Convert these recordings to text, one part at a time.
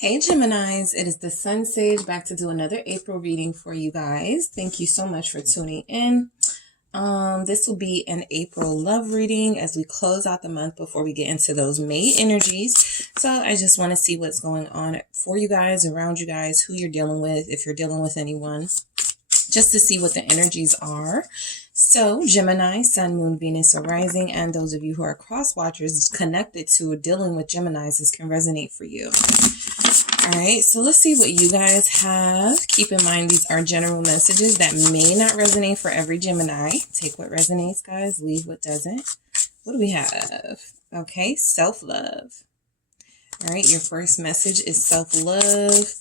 Hey Geminis, it is the SunSage back to do another April reading for you guys. Thank you so much for tuning in. This will be an April love reading as we close out the month before we get into those May energies. So I just want to see what's going on for you guys, around you guys, who you're dealing with, if you're dealing with anyone, just to see what the energies are. So Gemini, Sun, Moon, Venus, or Rising, and those of you who are cross watchers connected to or dealing with Geminis, this can resonate for you. All right, so let's see what you guys have. Keep in mind, these are general messages that may not resonate for every Gemini. Take what resonates, guys. Leave what doesn't. What do we have? Okay, self-love. All right, your first message is self-love.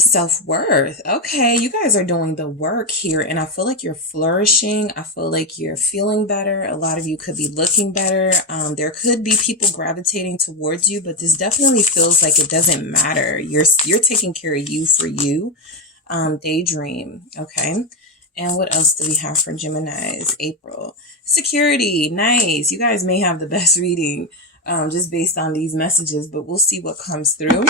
Self-worth. Okay, you guys are doing the work here, and I feel like you're flourishing. I feel like you're feeling better. A lot of you could be looking better. There could be people gravitating towards you, but this definitely feels like it doesn't matter. You're taking care of you for you. Daydream. Okay. And what else do we have for Geminis? April. Security. Nice. You guys may have the best reading just based on these messages, but we'll see what comes through.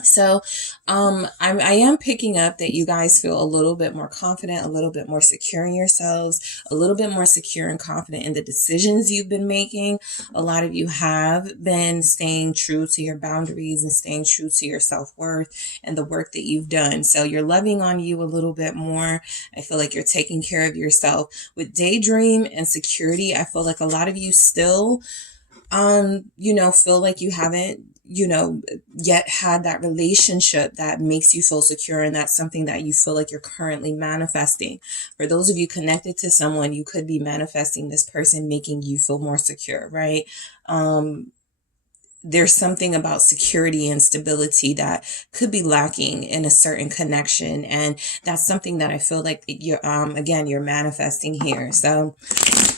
So I am picking up that you guys feel a little bit more confident, a little bit more secure in yourselves, a little bit more secure and confident in the decisions you've been making. A lot of you have been staying true to your boundaries and staying true to your self-worth and the work that you've done. So you're loving on you a little bit more. I feel like you're taking care of yourself. With daydream and security, I feel like a lot of you still feel like you haven't yet had that relationship that makes you feel secure, and that's something that you feel like you're currently manifesting. For those of you connected to someone, you could be manifesting this person making you feel more secure, right? There's something about security and stability that could be lacking in a certain connection, and that's something that I feel like you're manifesting here. So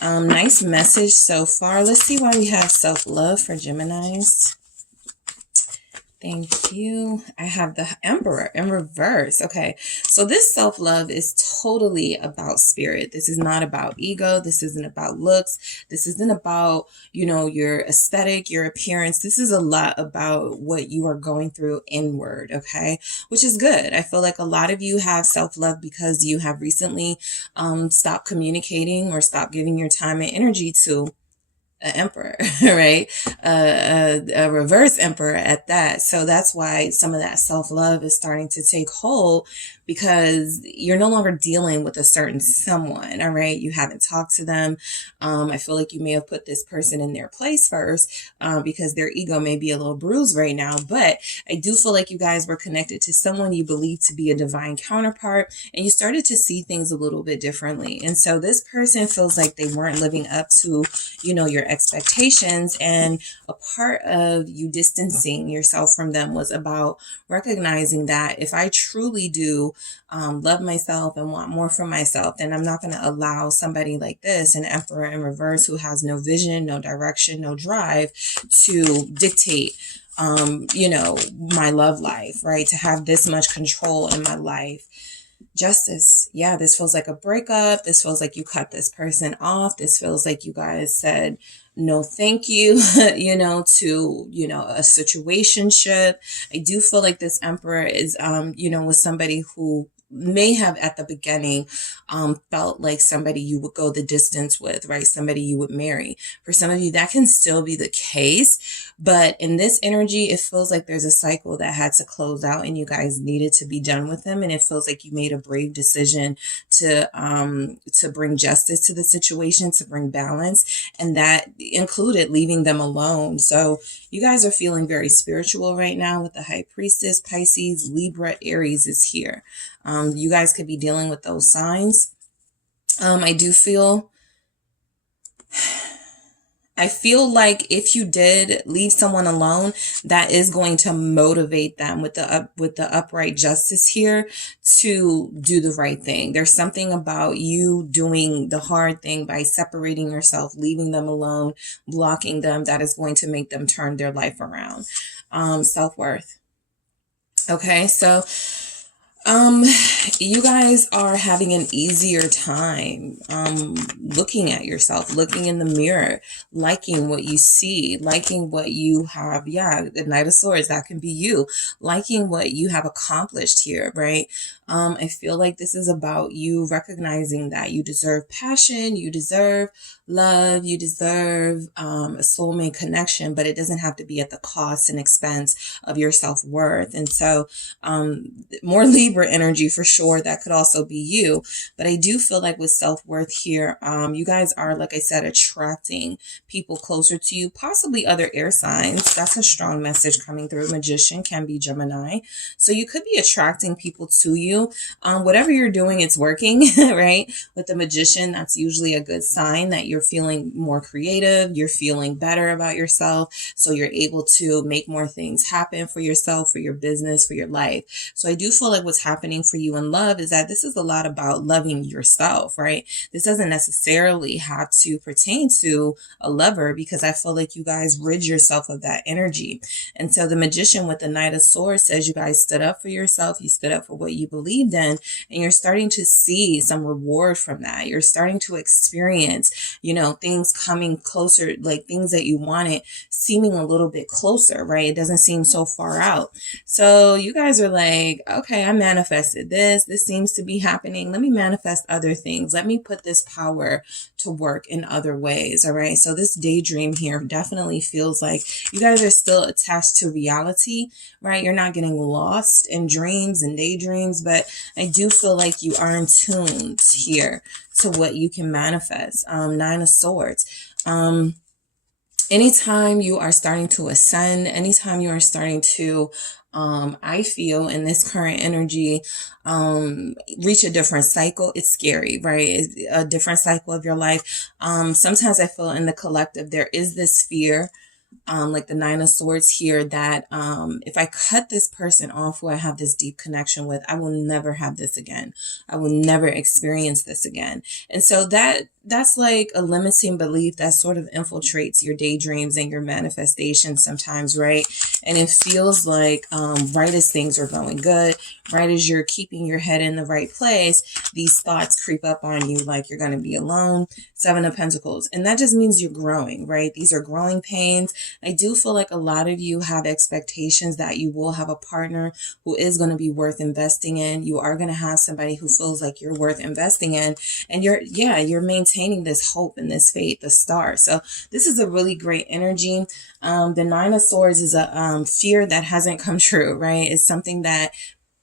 nice message so far. Let's see why we have self-love for Geminis. Thank you. I have the Emperor in reverse. Okay, so this self-love is totally about spirit. This is not about ego. This isn't about looks. This isn't about, your aesthetic, your appearance. This is a lot about what you are going through inward, okay? Which is good. I feel like a lot of you have self-love because you have recently stopped communicating or stopped giving your time and energy to an emperor, right? A reverse emperor at that. So that's why some of that self-love is starting to take hold, because you're no longer dealing with a certain someone, all right? You haven't talked to them. I feel like you may have put this person in their place first because their ego may be a little bruised right now. But I do feel like you guys were connected to someone you believe to be a divine counterpart, and you started to see things a little bit differently. And so this person feels like they weren't living up to, your expectations, and a part of you distancing yourself from them was about recognizing that if I truly do love myself and want more for myself, then I'm not going to allow somebody like this, an emperor in reverse, who has no vision, no direction, no drive, to dictate my love life, right? To have this much control in my life. Justice. Yeah, this feels like a breakup. This feels like you cut this person off. This feels like you guys said no thank you, to, a situationship. I do feel like this emperor is, with somebody who may have at the beginning felt like somebody you would go the distance with, right? Somebody you would marry. For some of you, that can still be the case. But in this energy, it feels like there's a cycle that had to close out and you guys needed to be done with them. And it feels like you made a brave decision to bring justice to the situation, to bring balance. And that included leaving them alone. So you guys are feeling very spiritual right now with the High Priestess, Pisces, Libra, Aries is here. You guys could be dealing with those signs. I feel like if you did leave someone alone, that is going to motivate them with the upright justice here to do the right thing. There's something about you doing the hard thing by separating yourself, leaving them alone, blocking them, that is going to make them turn their life around. Self-worth. Okay, so Um, you guys are having an easier time looking at yourself, looking in the mirror, liking what you see, liking what you have. Yeah, the Knight of Swords, that can be you, liking what you have accomplished here, right? I feel like this is about you recognizing that you deserve passion, you deserve love, you deserve a soulmate connection, but it doesn't have to be at the cost and expense of your self-worth. And so more Libra energy for sure, that could also be you. But I do feel like with self-worth here, you guys are, like I said, attracting people closer to you, possibly other air signs. That's a strong message coming through. Magician can be Gemini. So you could be attracting people to you. Whatever you're doing, it's working, right? With the Magician, that's usually a good sign that you're feeling more creative, you're feeling better about yourself, so you're able to make more things happen for yourself, for your business, for your life. So I do feel like what's happening for you in love is that this is a lot about loving yourself, right? This doesn't necessarily have to pertain to a lover, because I feel like you guys rid yourself of that energy. And so the Magician with the Knight of Swords says you guys stood up for yourself, you stood up for what you believed in, and you're starting to see some reward from that. You're starting to experience, things coming closer, like things that you wanted seeming a little bit closer, right? It doesn't seem so far out. So you guys are like, okay, I manifested this. This seems to be happening. Let me manifest other things. Let me put this power to work in other ways. All right. So this daydream here definitely feels like you guys are still attached to reality, right? You're not getting lost in dreams and daydreams, but I do feel like you are in tune here to what you can manifest. Nine of Swords. Anytime you are starting to ascend, anytime you are starting to, I feel in this current energy, reach a different cycle, it's scary, right? It's a different cycle of your life. Sometimes I feel in the collective, there is this fear, like the Nine of Swords here, that if I cut this person off who I have this deep connection with, I will never have this again. I will never experience this again. And so that's like a limiting belief that sort of infiltrates your daydreams and your manifestations sometimes, right? And it feels like right as things are going good, right as you're keeping your head in the right place, these thoughts creep up on you like you're going to be alone. Seven of Pentacles. And that just means you're growing, right? These are growing pains. I do feel like a lot of you have expectations that you will have a partner who is going to be worth investing in. You are going to have somebody who feels like you're worth investing in. And you're maintaining this hope and this faith, the star. So this is a really great energy. The Nine of Swords is a fear that hasn't come true, right? It's something that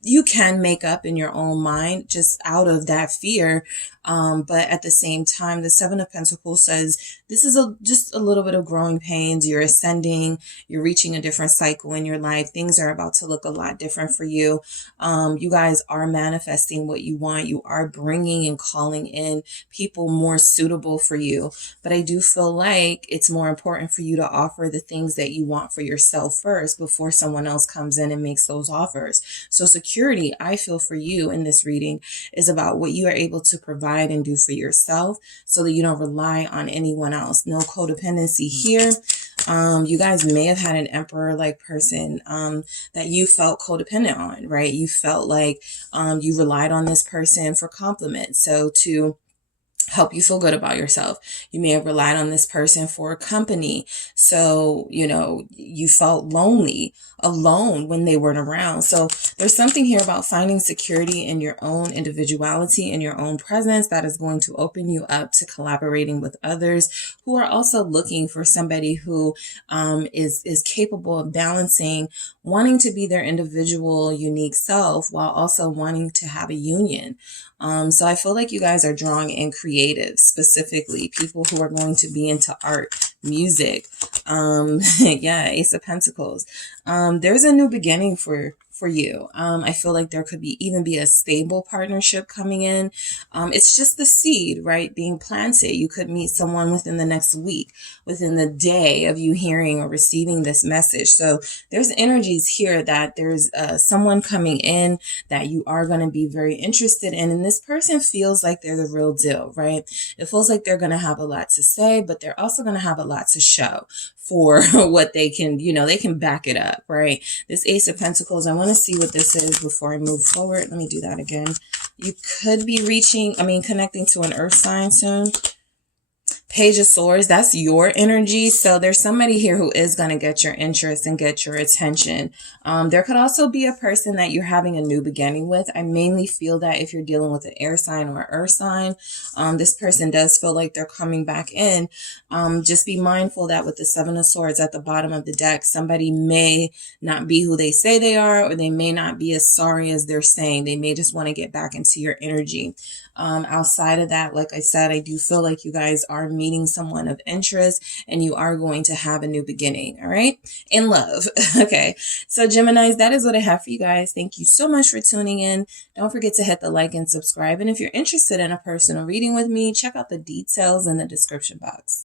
you can make up in your own mind just out of that fear. But at the same time, the Seven of Pentacles says this is just a little bit of growing pains. You're ascending, you're reaching a different cycle in your life. Things are about to look a lot different for you. You guys are manifesting what you want. You are bringing and calling in people more suitable for you. But I do feel like it's more important for you to offer the things that you want for yourself first before someone else comes in and makes those offers. So security, I feel for you in this reading, is about what you are able to provide and do for yourself so that you don't rely on anyone else. No codependency here. You guys may have had an emperor-like person that you felt codependent on, right? You felt like you relied on this person for compliments. So to help you feel good about yourself, you may have relied on this person for company. So, you felt lonely, alone when they weren't around. So there's something here about finding security in your own individuality and your own presence that is going to open you up to collaborating with others who are also looking for somebody who is capable of balancing wanting to be their individual, unique self while also wanting to have a union. So I feel like you guys are drawing in creatives, specifically people who are going to be into art, music. Ace of Pentacles. There's a new beginning for you. I feel like there could even be a stable partnership coming in. It's just the seed, right? Being planted. You could meet someone within the next week, within the day of you hearing or receiving this message. So there's energies here that there's someone coming in that you are going to be very interested in. And this person feels like they're the real deal, right? It feels like they're going to have a lot to say, but they're also going to have a lot to show for what they can, you know, they can back it up, right? This Ace of Pentacles, I want to see what this is before I move forward. Let me do that again. You could be connecting to an earth sign soon. Page of Swords, that's your energy. So there's somebody here who is going to get your interest and get your attention. There could also be a person that you're having a new beginning with. I mainly feel that if you're dealing with an air sign or an earth sign, this person does feel like they're coming back in. Just be mindful that with the Seven of Swords at the bottom of the deck, somebody may not be who they say they are, or they may not be as sorry as they're saying. They may just want to get back into your energy. Outside of that, like I said, I do feel like you guys are meeting someone of interest and you are going to have a new beginning. All right. In love. Okay. So Geminis, that is what I have for you guys. Thank you so much for tuning in. Don't forget to hit the like and subscribe. And if you're interested in a personal reading with me, check out the details in the description box.